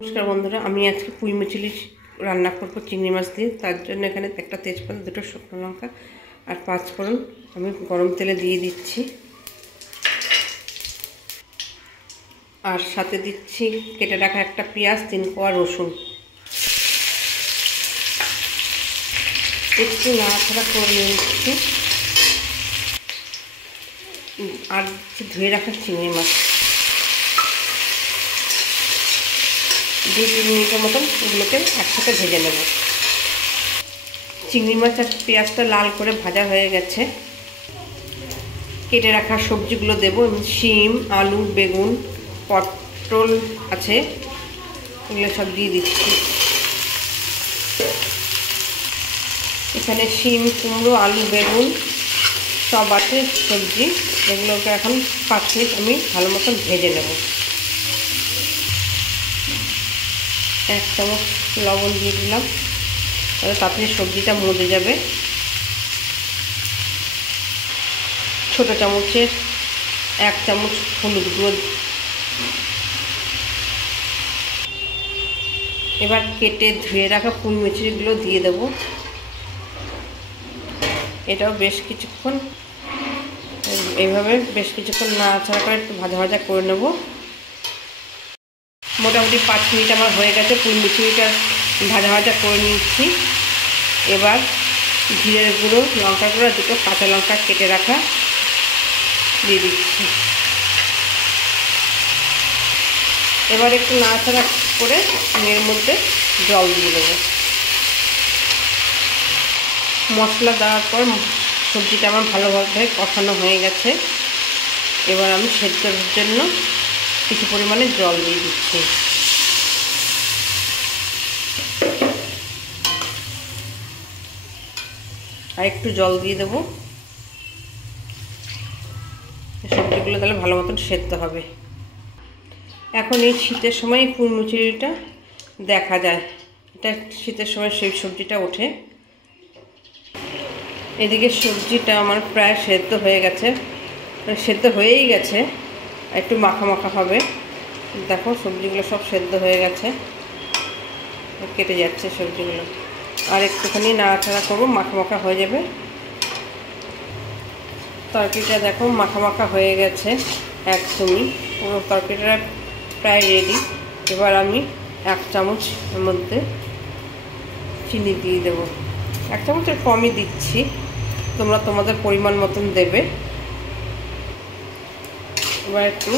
নমস্কার বন্ধুরা, আমি আজকে পুঁই মিচুলি রান্না করব চিংড়ি মাছ দিয়ে। তার জন্য এখানে একটা তেজপাতা, দুটো শুকনো লঙ্কা আর 5 ফোড়ন আমি গরম তেলে দিয়ে দিচ্ছি। আর সাথে দিচ্ছি কেটে রাখা একটা পেঁয়াজ, 3 কোয়া রসুন। একটু নাড়াচাড়া করে নিচ্ছি। আর ধুয়ে রাখা চিংড়ি মাছ 2-3 মিনিটের মতন এগুলোকে একসাথে ভেজে নেব। চিংড়ি মাছ আর পেঁয়াজটা লাল করে ভাজা হয়ে গেছে। কেটে রাখা সবজিগুলো দেব। শিম, আলু, বেগুন, পটল আছে, এগুলো সব দিয়ে দিচ্ছি। এখানে শিম, কুমড়ো, আলু, বেগুন সব আছে সবজি। এগুলোকে এখন 5 মিনিট আমি ভালো মতন ভেজে নেব। 1 চামচ লবণ দিয়ে দিলাম, তাহলে তাড়াতাড়ি সবজিটা মজে যাবে। ছোটো চামচের 1 চামচ হলুদ গুঁড়ো। এবার কেটে ধুয়ে রাখা পুঁই মিচুলিগুলো দিয়ে দেব। এটাও বেশ কিছুক্ষণ এইভাবে নাড়াচাড়া করে একটু ভাজা ভাজা করে নেব। মোটামুটি 5 মিনিট আমার হয়ে গেছে। পুঁই মিচুলিটা ভাজা ভাজা করে নিচ্ছি। এবার জিরের গুঁড়ো, লঙ্কা গুঁড়ো, 2টো কাঁচা লঙ্কা কেটে রাখা দিয়ে দিচ্ছি। এবার একটু নাড়াচাড়া করে এর মধ্যে জল দিয়ে দেবো। মশলা দেওয়ার পর সবজিটা আমার ভালোভাবে কষানো হয়ে গেছে। এবার আমি সেদ্ধর জন্য কিছু পরিমাণে জল দিয়ে দিচ্ছি। আর একটু জল দিয়ে দেবো। সবজিগুলো তাহলে ভালো মতন সেদ্ধ হবে। এখন এই শীতের সময় পুঁই মিচুলিটা দেখা যায়, এটা শীতের সময় সেই সবজিটা ওঠে। এদিকে সবজিটা আমার প্রায় সেদ্ধ হয়ে গেছে, সেদ্ধ হয়েই গেছে, একটু মাখা মাখা হবে। দেখো সবজিগুলো সব সেদ্ধ হয়ে গেছে, কেটে যাচ্ছে সবজিগুলো। আর একটুখানি নাড়াচাড়া করবো, মাখা মাখা হয়ে যাবে। তরকারিটা দেখো মাখা মাখা হয়ে গেছে একদমই, পুরো তরকারিটা প্রায় রেডি। এবার আমি 1 চামচ এর মধ্যে চিনি দিয়ে দেবো। 1 চামচের কমই দিচ্ছি, তোমরা তোমাদের পরিমাণ মতন দেবে। এবার একটু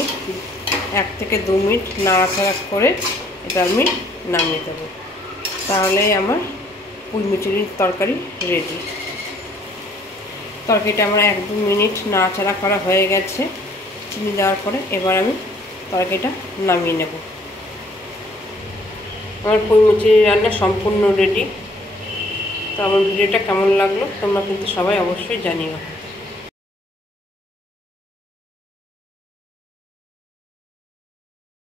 1 থেকে 2 মিনিট নাড়াচাড়া করে এটা আমি নামিয়ে দেবো। তাহলেই আমার পুঁই মিচুলির তরকারি রেডি। তরকারিটা আমার 1-2 মিনিট নাড়াচাড়া করা হয়ে গেছে চিনি দেওয়ার পরে। এবার আমি তরকারিটা নামিয়ে নেব। আমার পুঁই মিচুলি রান্না সম্পূর্ণ রেডি। তো আমার ভিডিওটা কেমন লাগলো তোমরা কিন্তু সবাই অবশ্যই জানিও।